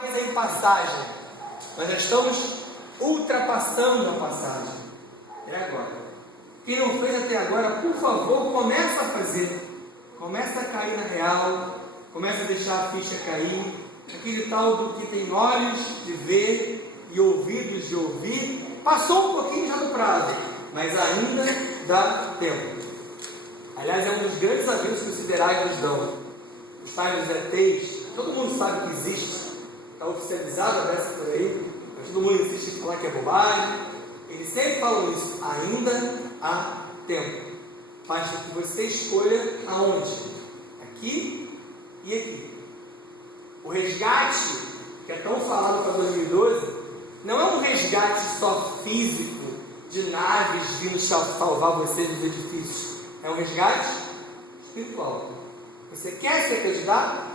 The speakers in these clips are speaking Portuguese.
Mas em passagem, nós já estamos ultrapassando a passagem. É agora. Quem não fez até agora, por favor, começa a fazer. Começa a cair na real, começa a deixar a ficha cair. Aquele tal do que tem olhos de ver e ouvidos de ouvir, passou um pouquinho já do prazo, mas ainda dá tempo. Aliás, é um dos grandes avisos que os siderais nos dão. Os tais dos ETs, todo mundo sabe que existe, está oficializado a dessa por aí, mas todo mundo insiste em falar que é bobagem. Eles sempre falam isso, ainda há tempo. Basta que você escolha aonde? Aqui e aqui. O resgate, que é tão falado para 2012, não é um resgate só físico, de naves vindo salvar vocês dos edifícios. É um resgate espiritual. Você quer ser resgatado?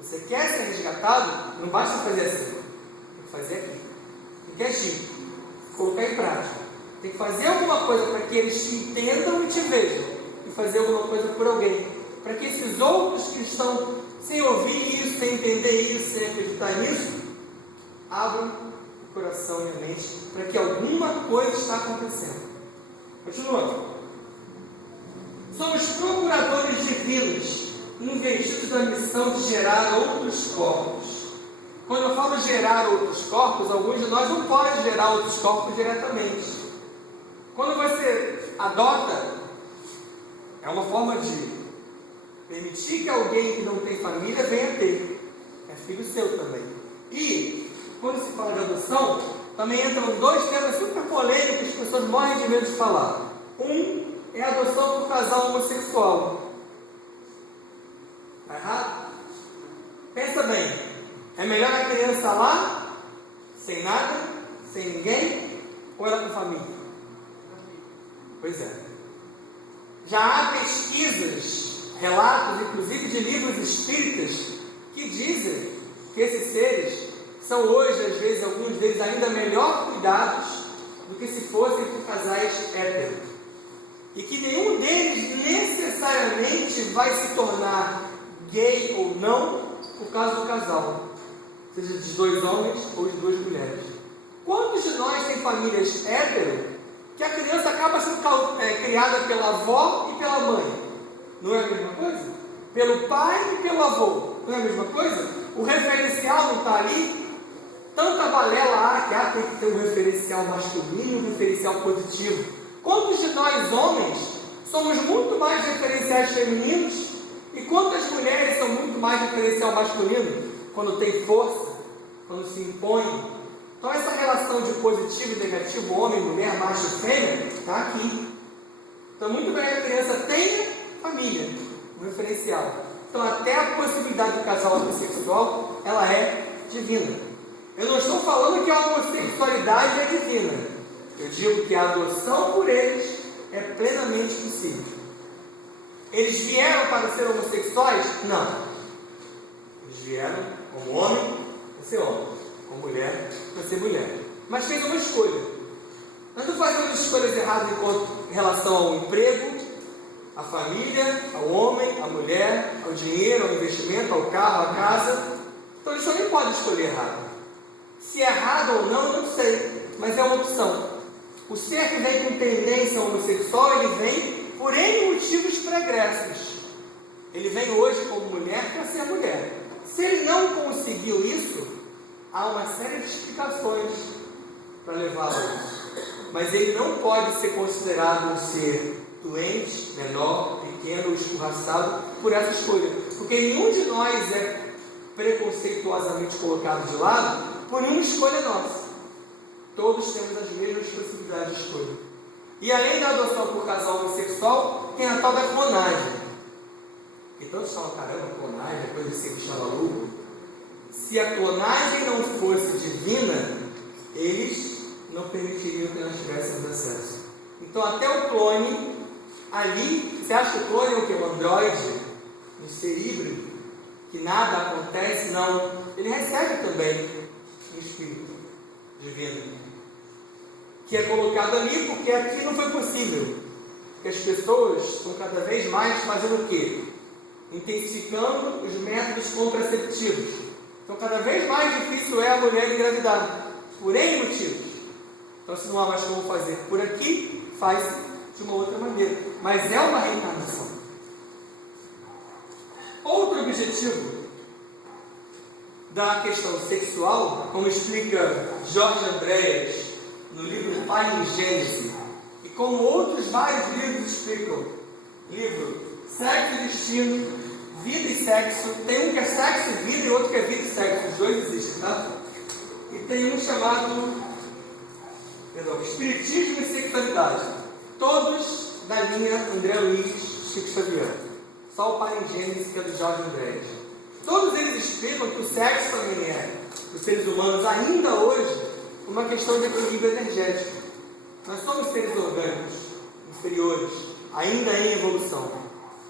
Você quer ser resgatado? Não basta fazer assim. Tem que fazer aqui. Tem que agir. Colocar em prática. Tem que fazer alguma coisa para que eles te entendam e te vejam. E fazer alguma coisa por alguém. Para que esses outros que estão sem ouvir isso, sem entender isso, sem acreditar nisso, abram o coração e a mente para que alguma coisa está acontecendo. Continuando. Somos procuradores divinos, investidos na missão de gerar outros corpos. Quando eu falo gerar outros corpos, alguns de nós não podem gerar outros corpos diretamente. Quando você adota, é uma forma de permitir que alguém que não tem família venha ter. É filho seu também. E, quando se fala de adoção, também entram dois temas super polêmicos que as pessoas morrem de medo de falar. Um é a adoção do casal homossexual. Está errado? Pensa bem. É melhor a criança lá, sem nada, sem ninguém, ou ela com família? Pois é. Já há pesquisas, relatos, inclusive de livros espíritas, que dizem que esses seres são hoje, às vezes, alguns deles ainda melhor cuidados do que se fossem por casais héteros. E que nenhum deles necessariamente vai se tornar gay ou não por causa do casal, seja de dois homens ou de duas mulheres. Quantos de nós tem famílias hétero que a criança acaba sendo criada pela avó e pela mãe? Não é a mesma coisa? Pelo pai e pelo avô, não é a mesma coisa? O referencial não está ali? Tanta balela que tem que ter um referencial masculino e um referencial positivo. Quantos de nós homens somos muito mais referenciais femininos e quantas mulheres são muito mais referencial masculino quando tem força, quando se impõe? Então essa relação de positivo e negativo, homem, mulher, macho e fêmea, está aqui. Então muito bem que a criança tenha família, um referencial. Então até a possibilidade do casal homossexual, ela é divina. Eu não estou falando que a homossexualidade é divina. Eu digo que a adoção por eles é plenamente possível. Eles vieram para ser homossexuais? Não. Eles vieram como homem para ser homem, como mulher para ser mulher. Mas fez uma escolha. Nós não fazemos escolhas erradas em relação ao emprego, à família, ao homem, à mulher, ao dinheiro, ao investimento, ao carro, à casa. Então eles nem podem escolher errado. Se é errado ou não, eu não sei, mas é uma opção. O ser que vem com tendência homossexual, ele vem por N motivos pregressos. Ele vem hoje como mulher para ser mulher. Se ele não conseguiu isso, há uma série de explicações para levá-lo a isso. Mas ele não pode ser considerado um ser doente, menor, pequeno ou escorraçado por essa escolha. Porque nenhum de nós é preconceituosamente colocado de lado por nenhuma escolha nossa. Todos temos as mesmas possibilidades de escolha. E além da adoção por casal homossexual, tem a tal da clonagem. Que todos falam, caramba, clonagem, é coisa de ser bicho maluco. Se a clonagem não fosse divina, eles não permitiriam que nós tivéssemos acesso. Então até o clone, ali, você acha que o clone é o que? Um androide? Um ser híbrido? Que nada acontece? Não. Ele recebe também um espírito divino, que é colocado ali porque aqui não foi possível. Porque as pessoas estão cada vez mais fazendo o quê? Intensificando os métodos contraceptivos. Então, cada vez mais difícil é a mulher engravidar, por N motivos. Então, se não há mais como fazer por aqui, faz de uma outra maneira. Mas é uma reencarnação. Outro objetivo da questão sexual, como explica Jorge Andréas no livro Palingênese, e como outros vários livros explicam, livro Sexo e Destino, Vida e Sexo, tem um que é Sexo e Vida e outro que é Vida e Sexo, os dois existem, tá? E tem um chamado Espiritismo e Sexualidade, todos da linha André Luiz Chico Xavier, só o Palingênese que é do Jorge Andréas. Todos eles explicam que o sexo também é, para os seres humanos, ainda hoje, uma questão de equilíbrio energético. Nós somos seres orgânicos, inferiores, ainda em evolução.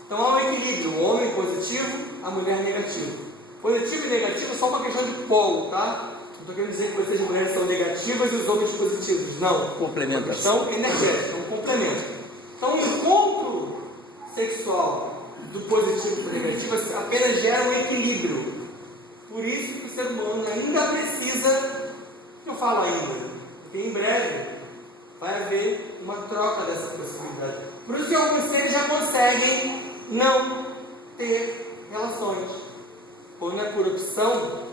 Então há um equilíbrio, o homem positivo, a mulher negativo. Positivo e negativo é só uma questão de polo, tá? Não estou querendo dizer que vocês mulheres são negativas e os homens positivos. Não. Complementação. É uma questão energética, um complemento. Então o encontro sexual do positivo para o negativo apenas gera um equilíbrio. Por isso que o ser humano ainda precisa, eu falo ainda, porque em breve vai haver uma troca dessa possibilidade. Por isso que alguns seres já conseguem não ter relações. Quando é por opção,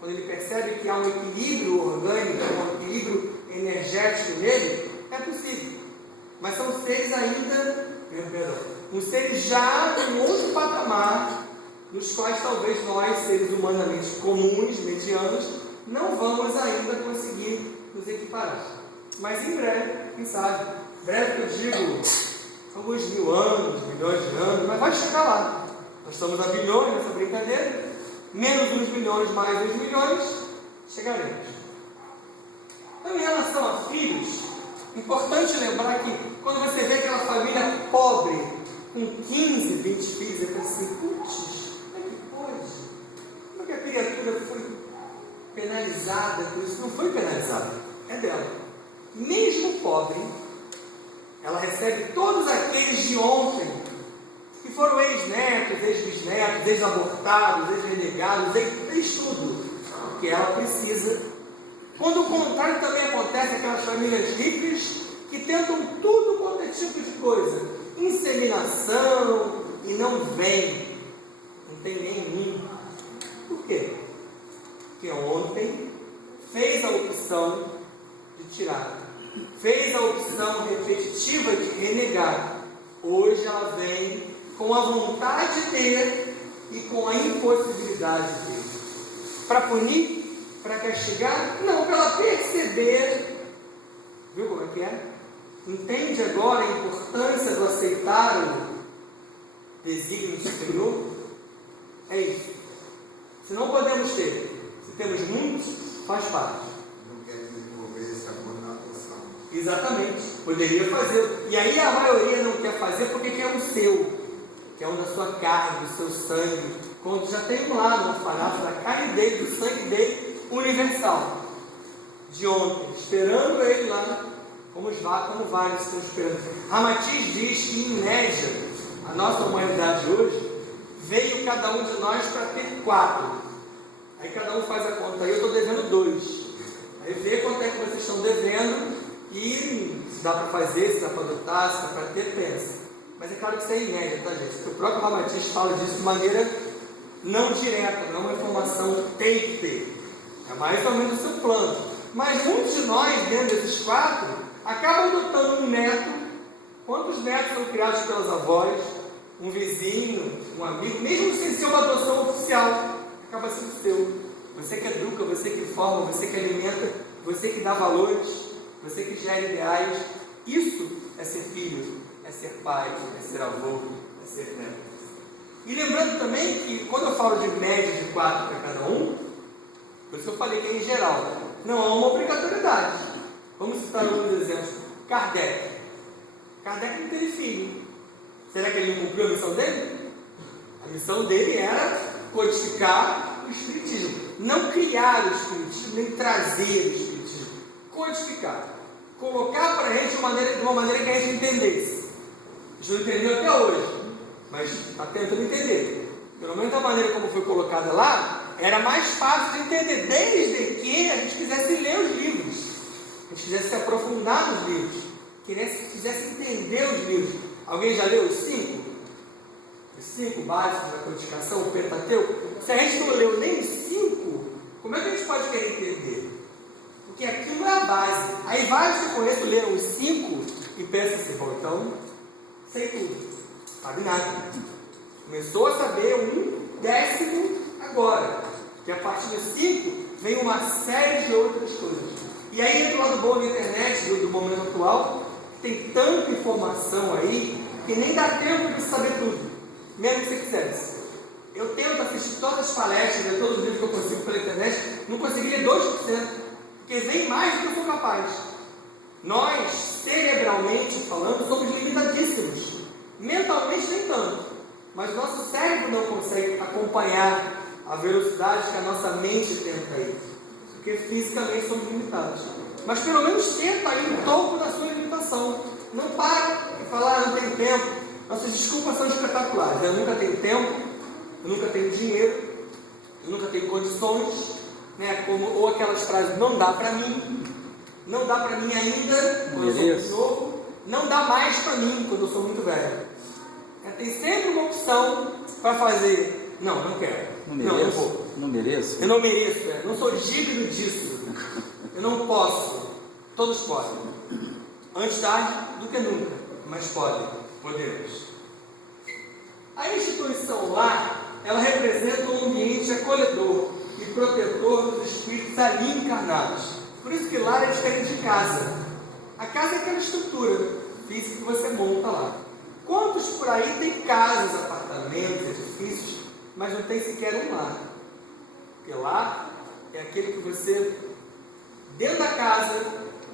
quando ele percebe que há um equilíbrio orgânico, um equilíbrio energético nele, é possível. Mas são seres ainda, uns seres já em outro patamar, nos quais talvez nós, seres humanamente comuns, medianos, não vamos ainda conseguir nos equiparar. Mas em breve, quem sabe? Breve que eu digo, alguns mil anos, milhões de anos, mas vai chegar lá. Nós estamos a bilhões nessa brincadeira, menos uns milhões, mais uns milhões, chegaremos. Então, em relação a filhos, importante lembrar que quando você vê aquela família pobre, com 15, 20 filhos, você pensa assim, putz, como é que pode? Como é que a criatura foi penalizada por isso? Não foi penalizada, é dela. Mesmo pobre, ela recebe todos aqueles de ontem, que foram ex-netos, ex-bisnetos, ex-abortados, ex-renegados, ex-tudo, porque ela precisa. Quando o contrário também acontece, aquelas famílias ricas que tentam tudo quanto é tipo de coisa, inseminação, e não vem, não tem nenhum. Por quê? Porque ontem fez a opção de tirar, fez a opção repetitiva de renegar. Hoje ela vem com a vontade de ter e com a impossibilidade de ter. Para punir? Para castigar? Não, para ela perceber. Viu como é que é? Entende agora a importância do aceitar o desígnio superior? É isso. Se não podemos ter, se temos muitos, faz parte. Não quer desenvolver esse amor na adoção. Exatamente. Poderia fazer. E aí a maioria não quer fazer porque quer o seu, que é um da sua carne, do seu sangue. Quando já tem um lado, um orfanato da carne dele, do sangue dele, universal, de ontem, esperando ele lá, como vários estão esperando. Ramatiz diz que, em média, a nossa humanidade hoje veio cada um de nós para ter 4. Aí cada um faz a conta. Aí eu estou devendo 2. Aí vê quanto é que vocês estão devendo e se dá para fazer, se dá para adotar, se dá para ter, pensa. Mas é claro que isso é em média, tá, gente? Porque o próprio Ramatiz fala disso de maneira não direta, não é uma informação que tem que ter. É mais ou menos o seu plano. Mas muitos de nós, dentro desses 4, acabam adotando um neto. Quantos netos são criados pelas avós? Um vizinho, um amigo, mesmo sem ser uma adoção oficial, acaba sendo seu. Você que educa, você que forma, você que alimenta, você que dá valores, você que gera ideais. Isso é ser filho, é ser pai, é ser avô, é ser neto. E lembrando também que quando eu falo de média de 4 para cada um, por isso que eu falei que é em geral, não há uma obrigatoriedade. Vamos citar alguns exemplos. Kardec não teve filho. Será que ele não cumpriu a missão dele? A missão dele era codificar o Espiritismo. Não criar o Espiritismo, nem trazer o Espiritismo. Codificar. Colocar para a gente de uma maneira que a gente entendesse. A gente não entendeu até hoje, mas está tentando entender. Pelo menos da maneira como foi colocada lá, era mais fácil de entender, desde que a gente quisesse ler os livros, a gente quisesse se aprofundar nos livros, quisesse entender os livros. Alguém já leu os 5? Os 5 básicos da codificação, o Pentateuco? Se a gente não leu nem os 5, como é que a gente pode querer entender? Porque aquilo é a base. Aí vários que eu conheço leram os 5 e pensam assim, bom, então, sei tudo, sabe nada. Começou a saber 1/10 agora, que a partir dos 5 vem uma série de outras coisas. E aí entra o lado bom da internet, do momento atual, tem tanta informação aí, que nem dá tempo de saber tudo, mesmo que você quisesse. Eu tento assistir todas as palestras, ler todos os livros que eu consigo pela internet, não consegui ler 2%, porque vem mais do que eu sou capaz. Nós, cerebralmente falando, somos limitadíssimos. Mentalmente nem tanto. Mas o nosso cérebro não consegue acompanhar a velocidade que a nossa mente tenta ir. Porque fisicamente somos limitados. Mas pelo menos tenta ir no topo da sua limitação. Não para e fala, não tenho tempo. Nossas desculpas são espetaculares. Eu nunca tenho tempo, eu nunca tenho dinheiro, eu nunca tenho condições, né? Ou aquelas frases, não dá para mim, não dá para mim ainda, quando eu sou muito novo, não dá mais para mim, quando eu sou muito velho. Tem sempre uma opção para fazer, não quero, não vou. Não mereço? Eu não mereço, não sou digno disso, eu não posso. Todos podem, antes tarde do que nunca, mas podemos. A instituição lar, ela representa um ambiente acolhedor e protetor dos espíritos ali encarnados. Por isso que lar é diferente de casa. A casa é aquela estrutura física que você monta lá. Quantos por aí tem casas, apartamentos, edifícios, mas não tem sequer um lar? Porque lar é aquele que você, dentro da casa,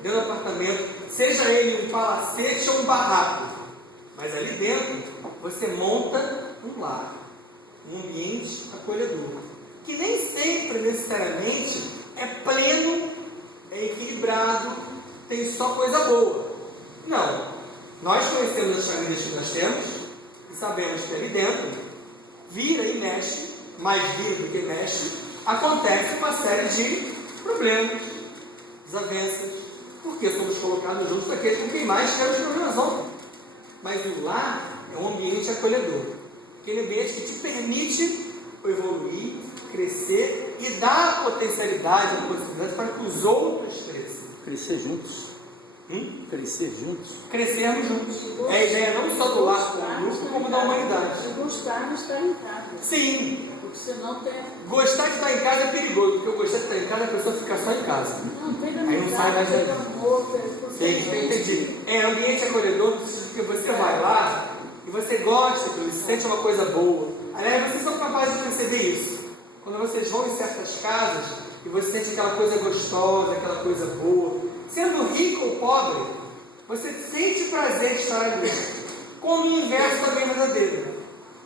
dentro do apartamento, seja ele um palacete ou um barraco, mas ali dentro você monta um lar, um ambiente acolhedor, que nem sempre necessariamente é pleno, é equilibrado, tem só coisa boa. Não. Nós conhecemos as famílias que nós temos e sabemos que ali dentro vira e mexe, mais vira do que mexe, acontece uma série de problemas, desavenças, porque somos colocados juntos com aqueles com quem mais quer os problemas vão. Mas o lar é um ambiente acolhedor, aquele ambiente que te permite evoluir, crescer e dar a potencialidade, a possibilidade para que os outros cresçam. Crescer juntos. Crescer juntos. Crescermos juntos. É a ideia não só do lar como grupo, como da humanidade. E gostar de estar em casa. Sim. Porque senão tem. Gostar de estar em casa é perigoso, porque eu gostar de estar em casa, a pessoa fica só em casa. Não, tem da Aí não sai mais tem daqui. amor, Entendi. É ambiente acolhedor, no sentido que você vai lá e você gosta, que você sente uma coisa boa. Aliás, vocês são capazes de perceber isso. Quando vocês vão em certas casas e você sente aquela coisa gostosa, aquela coisa boa, sendo rico ou pobre, você sente prazer de estar ali. Como o inverso também é verdadeiro.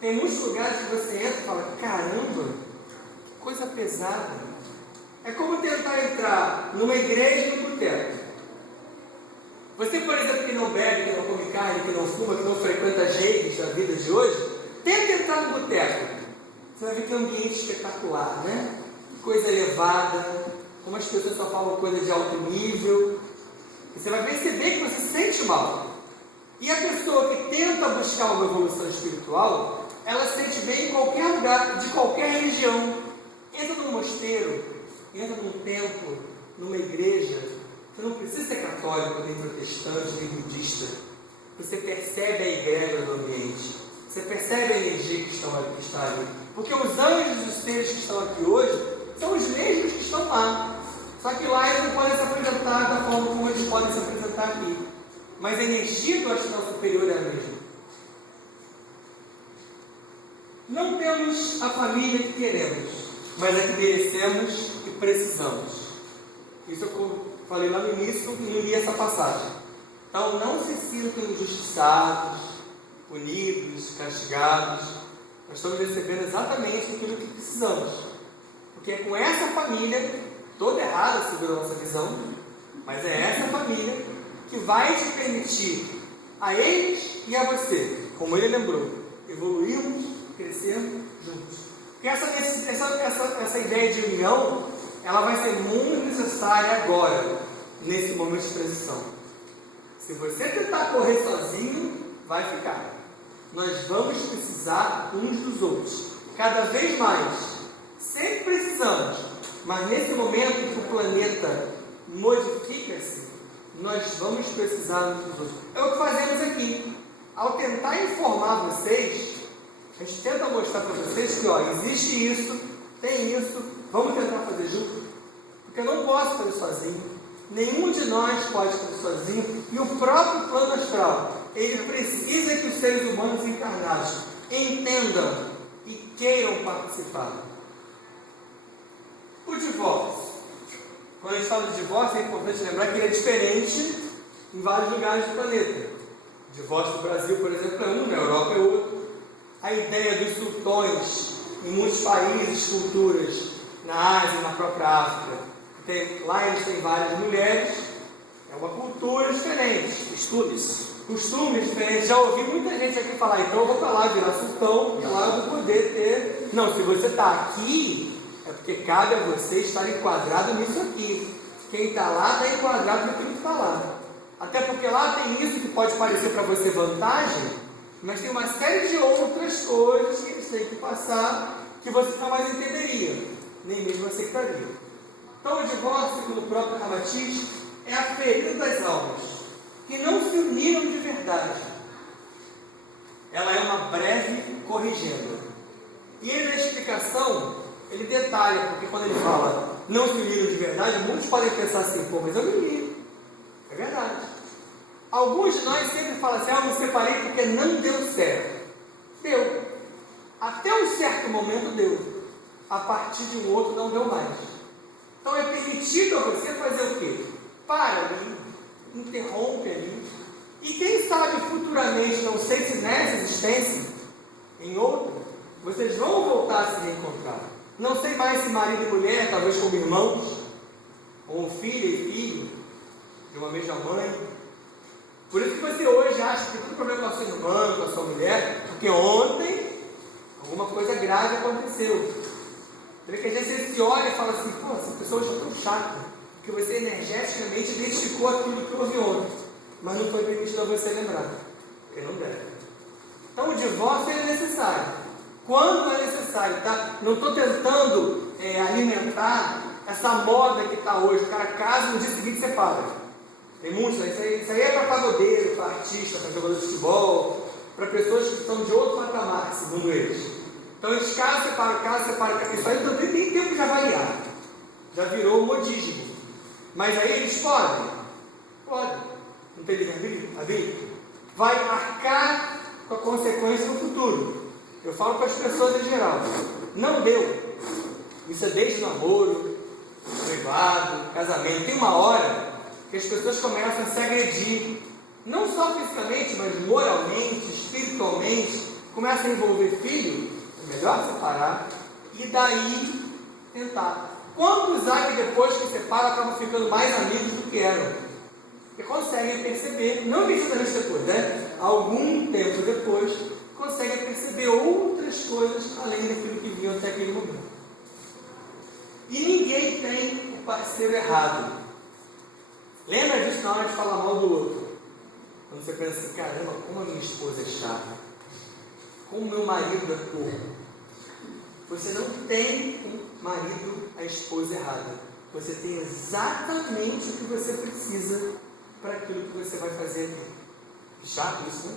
Tem muitos lugares que você entra e fala, caramba, que coisa pesada. É como tentar entrar numa igreja e num boteco. Você, por exemplo, que não bebe, que não come carne, que não fuma, que não frequenta as redes da vida de hoje, tenta entrar no boteco. Você vai ver que é um ambiente espetacular, né? Coisa elevada, como as pessoas só falam coisa de alto nível. E você vai perceber que você se sente mal. E a pessoa que tenta buscar uma evolução espiritual, ela se sente bem em qualquer lugar, de qualquer religião. Entra num mosteiro, entra num templo, numa igreja. Você não precisa ser católico, nem protestante, nem budista. Você percebe a egrégora do ambiente. Você percebe a energia que está ali. Porque os anjos e os seres que estão aqui hoje são os mesmos que estão lá. Só que lá eles não podem se apresentar da forma como eles podem se apresentar aqui. Mas a energia do astral superior é a mesma. Não temos a família que queremos, mas a que merecemos e precisamos. Isso eu falei lá no início e não li essa passagem. Então não se sintam injustiçados, punidos, castigados. Nós estamos recebendo exatamente aquilo que precisamos. Porque é com essa família, toda errada segundo a nossa visão, mas é essa família que vai te permitir a eles e a você, como ele lembrou, evoluirmos, crescermos juntos. Porque essa ideia de união, ela vai ser muito necessária agora, nesse momento de transição. Se você tentar correr sozinho, vai ficar. Nós vamos precisar uns dos outros, cada vez mais. Sempre precisamos, mas nesse momento que o planeta modifica-se, nós vamos precisar uns dos outros. É o que fazemos aqui. Ao tentar informar vocês, a gente tenta mostrar para vocês que, existe isso, tem isso, vamos tentar fazer junto, porque eu não posso fazer sozinho, nenhum de nós pode fazer sozinho, e o próprio plano astral, ele precisa que os seres humanos encarnados entendam e queiram participar. O divórcio. Quando a gente fala de divórcio, é importante lembrar que ele é diferente em vários lugares do planeta. O divórcio do Brasil, por exemplo, é um, na Europa é outro. A ideia dos sultões em muitos países, culturas, na Ásia, na própria África, lá eles têm várias mulheres, é uma cultura diferente. Costumes diferentes. Já ouvi muita gente aqui falar, então eu vou para lá virar sultão, e lá eu vou poder ter. Não, se você está aqui, é porque cabe a você estar enquadrado nisso aqui. Quem está lá está enquadrado naquilo que está lá. Até porque lá tem isso que pode parecer para você vantagem, mas tem uma série de outras coisas que eles têm que passar que você jamais entenderia, nem mesmo aceitaria. Então o divórcio, segundo o próprio Ramatiz, é a ferida das almas que não se uniram de verdade. Ela é uma breve corrigenda. E ele, na explicação, ele detalha, porque quando ele fala não se uniram de verdade, muitos podem pensar assim, mas eu me uni. É verdade. Alguns de nós sempre falam assim, eu me separei porque não deu certo. Deu. Até um certo momento deu. A partir de um outro não deu mais. Então é permitido a você fazer o quê? Para ali, interrompe ali. E quem sabe futuramente, não sei se nessa existência, em outra, vocês vão voltar a se reencontrar. Não sei mais se marido e mulher, talvez como irmãos, ou filho e filho, de uma mesma mãe. Por isso que você hoje acha que tem todo problema com a sua irmã, com a sua mulher, porque ontem alguma coisa grave aconteceu. Porque às vezes você se olha e fala assim, essa pessoa já é tão chata, porque você energeticamente identificou aquilo que houve ontem, mas não foi permitido a você lembrar, porque não deve. Então o divórcio é necessário. Quando é necessário, tá? Não estou tentando alimentar essa moda que está hoje, o cara casa e no dia seguinte separa. Tem muitos, isso aí é para pagodeiro, para artista, para jogador de futebol, para pessoas que estão de outro patamar, segundo eles. Então eles casam, separam. Isso aí também tem tempo de avaliar. Já virou modismo. Mas aí eles podem? Podem. Não tem livre-arbítrio? Vai arcar com a consequência no futuro. Eu falo para as pessoas em geral. Não deu. Isso é desde namoro, noivado, casamento. Tem uma hora que as pessoas começam a se agredir, não só fisicamente, mas moralmente, espiritualmente, começam a envolver filho, é melhor separar, e daí tentar. Quantos há que depois que separam acabam ficando mais amigos do que eram? Porque conseguem perceber, não imediatamente depois, algum tempo depois, conseguem perceber outras coisas além daquilo que viam até aquele momento. E ninguém tem o parceiro errado. Lembra disso na hora de falar mal do outro? Quando você pensa assim, caramba, como a minha esposa é chata, como meu marido é porco. Você não tem um marido, a esposa errada. Você tem exatamente o que você precisa para aquilo que você vai fazer aqui. Chato isso, né?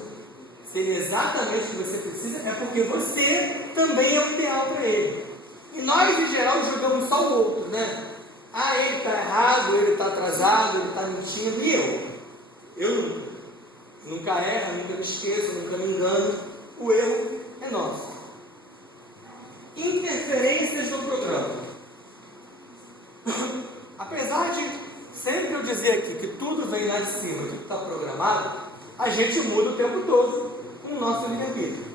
Se ele é exatamente o que você precisa, é porque você também é o ideal para ele. E nós, em geral, julgamos só o outro, né? Ele está errado, ele está atrasado, ele está mentindo, e eu nunca erro, nunca me esqueço, nunca me engano, o erro é nosso. Interferências no programa. Apesar de sempre eu dizer aqui que tudo vem lá de cima, tudo está programado, a gente muda o tempo todo com o nosso livre-arbítrio.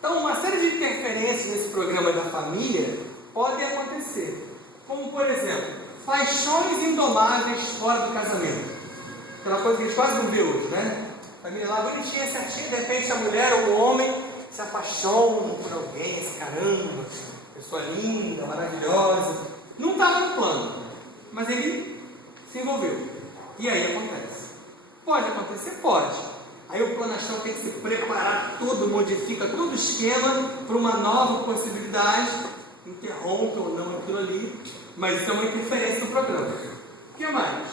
Então, uma série de interferências nesse programa da família podem acontecer. Como, por exemplo, paixões indomáveis fora do casamento. Aquela coisa que a gente quase não vê hoje, né? Família lá bonitinha, certinha, de repente a mulher ou o homem se apaixonam por alguém, esse caramba, pessoa linda, maravilhosa. Não estava no plano, mas ele se envolveu. E aí acontece. Pode acontecer? Pode. Aí o planastão tem que se preparar tudo, modifica todo o esquema para uma nova possibilidade, interrompe ou não aquilo ali, mas isso é uma interferência no programa. O que mais?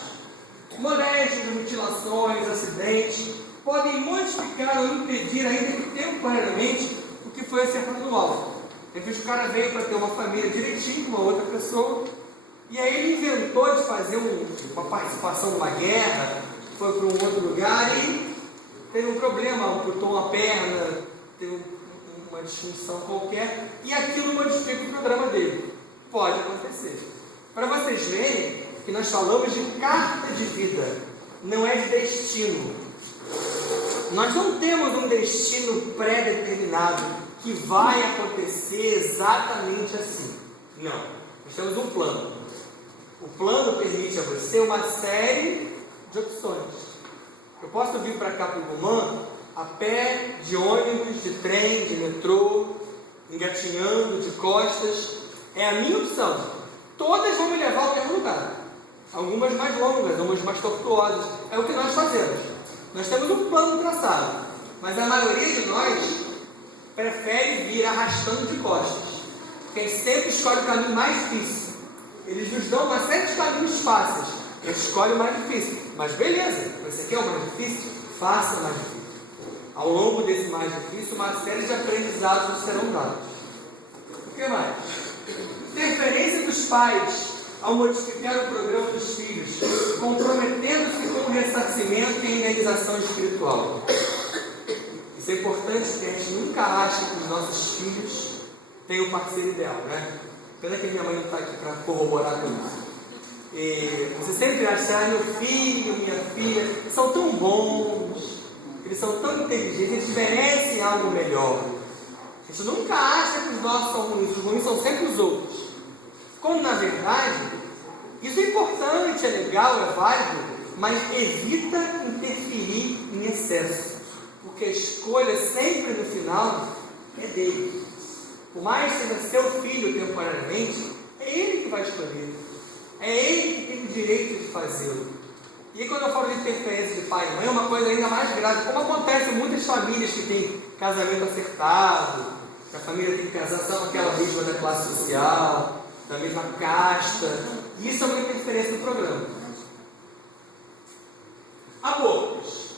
Moléstias, mutilações, acidentes podem modificar ou impedir, ainda que temporariamente, o que foi acertado no alvo. De repente o cara veio para ter uma família direitinho com uma outra pessoa, e aí ele inventou de fazer uma participação numa guerra, foi para um outro lugar e teve um problema, amputou uma perna, teve uma disfunção qualquer, e aquilo modifica o programa dele. Pode acontecer. Para vocês verem que nós falamos de carta de vida, não é de destino. Nós não temos um destino pré-determinado que vai acontecer exatamente assim. Não. Nós temos um plano. O plano permite a você uma série de opções. Eu posso vir para cá para o Gumã a pé, de ônibus, de trem, de metrô, engatinhando, de costas. É a minha opção. Todas vão me levar ao mesmo lugar. Algumas mais longas, algumas mais tortuosas. É o que nós fazemos. Nós temos um plano traçado. Mas a maioria de nós prefere vir arrastando de costas. Quem sempre escolhe o caminho mais difícil. Eles nos dão uma série de caminhos fáceis. A gente escolhe o mais difícil. Mas beleza, você quer o mais difícil? Faça o mais difícil. Ao longo desse mais difícil, uma série de aprendizados serão dados. O que mais? Interferência dos pais ao modificar o programa dos filhos, comprometendo-se com o ressarcimento e indenização espiritual. Isso é importante porque a gente nunca acha que os nossos filhos têm o parceiro ideal, né? Pena que minha mãe não está aqui para corroborar com isso. E você sempre acha, meu filho, minha filha, são tão bons, eles são tão inteligentes, eles merecem algo melhor. A gente nunca acha que os nossos são ruins, os ruins são sempre os outros. Quando na verdade, isso é importante, é legal, é válido, mas evita interferir em excesso, porque a escolha sempre no final é dele. Por mais que seja seu filho temporariamente, é ele que vai escolher. É ele que tem o direito de fazê-lo. E quando eu falo de interferência de pai e mãe, é uma coisa ainda mais grave, como acontece em muitas famílias que têm casamento acertado, que a família tem que casar só com aquela mesma da classe social, da mesma casta. Isso é uma interferência no programa. Abortos.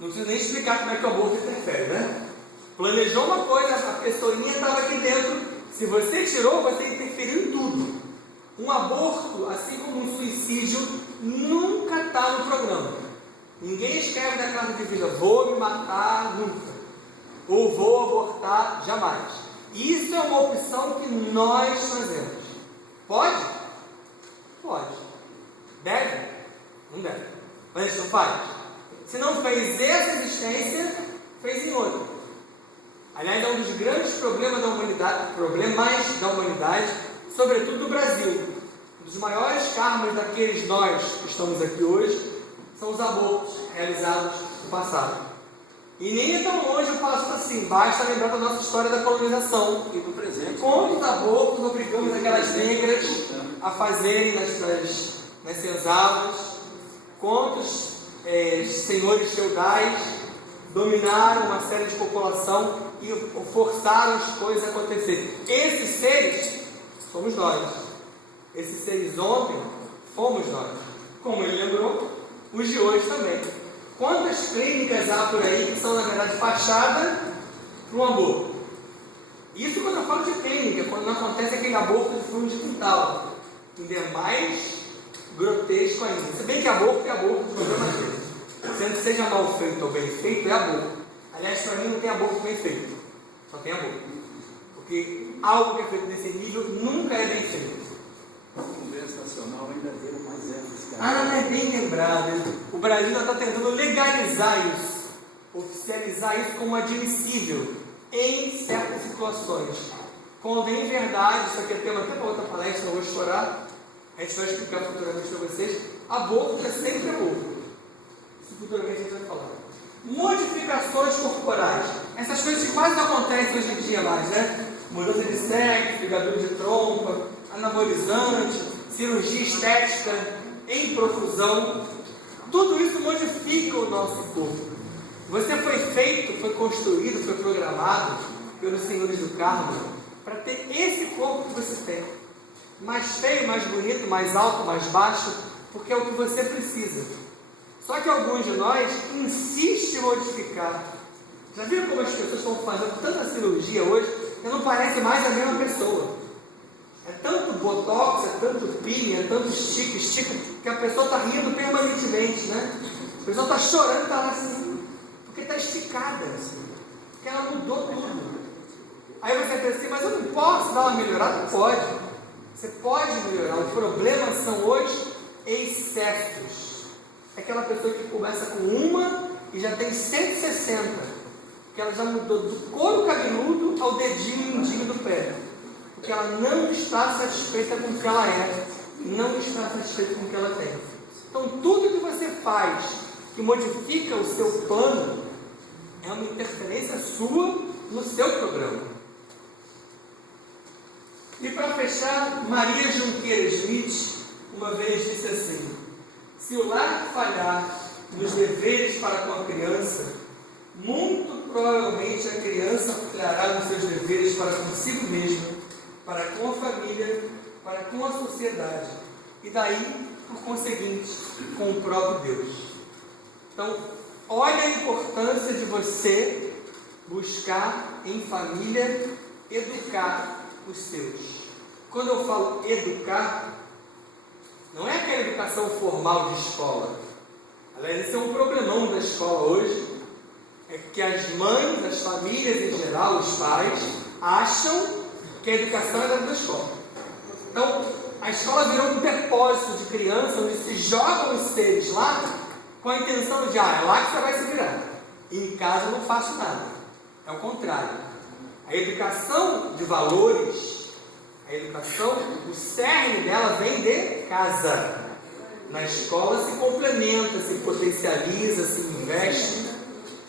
Não preciso nem explicar como é que o aborto interfere, né? Planejou uma coisa, a pessoinha estava aqui dentro. Se você tirou, você interferiu em tudo. Um aborto, assim como um suicídio, nunca está no programa. Ninguém escreve na carta de vida, vou me matar nunca. Ou vou abortar jamais. Isso é uma opção que nós fazemos. Pode? Pode. Deve? Não deve. Mas a gente não faz. Se não fez essa existência, fez em outra. Aliás, é um dos grandes problemas da humanidade, sobretudo do Brasil. Um dos maiores karmas daqueles nós que estamos aqui hoje são os abortos realizados no passado. E nem é tão longe o passo assim, basta lembrar da nossa história da colonização. E do presente. Quantos abortos obrigamos aquelas negras a fazerem nas senzalas? Quantos senhores feudais dominaram uma série de população e forçaram as coisas a acontecerem? Esses seres somos nós. Esses seres ontem fomos nós. Como ele lembrou, os de hoje também. Quantas clínicas há por aí que são, na verdade, fachada para um aborto? Isso quando eu falo de clínica, quando não acontece aquele aborto de fundo de quintal. Ainda é mais grotesco ainda. Se bem que aborto é aborto de qualquer maneira. Sendo que seja mal feito ou bem feito, é aborto. Aliás, para mim não tem aborto bem feito. Só tem aborto. Porque algo que é feito nesse nível nunca é bem feito. No Congresso Nacional ainda deu mais ênfase. Não é bem lembrado. O Brasil ainda está tentando legalizar isso, oficializar isso como admissível em certas situações. Quando em verdade, isso aqui é tema até para outra palestra, não vou estourar, a gente vai explicar futuramente para vocês, aborto é sempre aborto. Isso futuramente a gente vai falar. Modificações corporais. essas coisas que quase não acontecem hoje em dia mais, né? Mudança de sexo, ligadura de trompa, anabolizante, cirurgia estética em profusão. Tudo isso modifica o nosso corpo. Você foi feito, foi construído, foi programado pelos senhores do karma para ter esse corpo que você tem. Mais feio, mais bonito, mais alto, mais baixo, porque é o que você precisa. Só que alguns de nós insistem em modificar. Já viram como as pessoas estão fazendo tanta cirurgia hoje que não parece mais a mesma pessoa? É tanto botox, é tanto peeling, é tanto estica, que a pessoa está rindo permanentemente, né? A pessoa está chorando, está lá assim, porque está esticada, assim, porque ela mudou tudo. Aí você pensa assim, mas eu não posso dar uma melhorada? Pode. Você pode melhorar. O problema são os excessos. É aquela pessoa que começa com uma e já tem 160, que ela já mudou do couro cabeludo ao dedinho mindinho do pé, porque ela não está satisfeita com o que ela é, não está satisfeita com o que ela tem. Então tudo que você faz que modifica o seu plano é uma interferência sua no seu programa. E para fechar, Maria Junqueira Schmidt uma vez disse assim: se o lar falhar nos deveres para com a criança, muito provavelmente a criança falhará nos seus deveres para consigo mesma, para com a família, para com a sociedade, e daí, por conseguinte, com o próprio Deus. Então, olha a importância de você buscar em família educar os seus. Quando eu falo educar, não é aquela educação formal de escola. Aliás, esse é um problemão da escola hoje, é que as mães, as famílias em geral, os pais, acham que a educação é dentro da escola. Então, a escola virou um depósito de criança, onde se jogam os seres lá, com a intenção de, é lá que você vai se virar. E em casa eu não faço nada. É o contrário. A educação de valores, a educação, o cerne dela vem de casa. Na escola se complementa, se potencializa, se investe,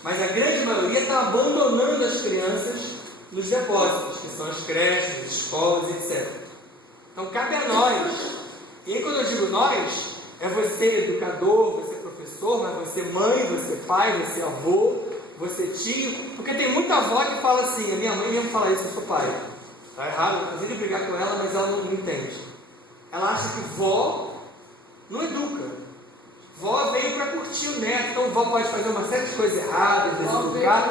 mas a grande maioria está abandonando as crianças nos depósitos, que são as creches, as escolas, etc. Então cabe a nós, e aí quando eu digo nós, é você educador, você professor, mas você mãe, você pai, você avô, você tio, porque tem muita avó que fala assim, a minha mãe mesmo fala isso, eu sou pai. Está errado, eu cansei de brigar com ela, mas ela não entende. Ela acha que vó não educa. Vó veio para curtir o neto, então vó pode fazer uma série de coisas erradas, deseducar,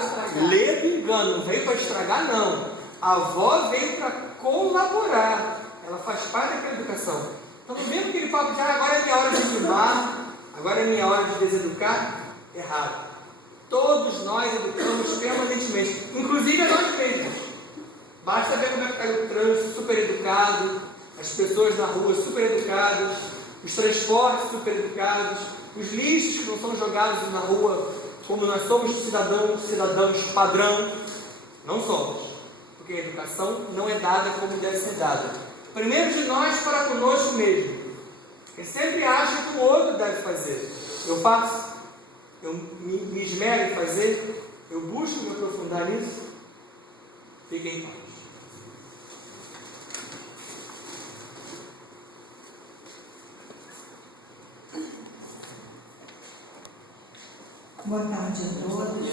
ledo engano, não veio para estragar não. A avó veio para colaborar, ela faz parte daquela educação. Então não vem aquele papo de agora é minha hora de mimar, agora é minha hora de deseducar, errado. Todos nós educamos permanentemente, inclusive a nós mesmos. Basta ver como é que está o trânsito super educado, as pessoas na rua super educadas, os transportes super educados, os lixos que não são jogados na rua como nós somos cidadãos padrão. Não somos, porque a educação não é dada como deve ser dada. Primeiro de nós para conosco mesmo, porque sempre acha que o outro deve fazer. Eu faço, eu me esmero em fazer, eu busco me aprofundar nisso. Fiquem em paz. Boa tarde a todos.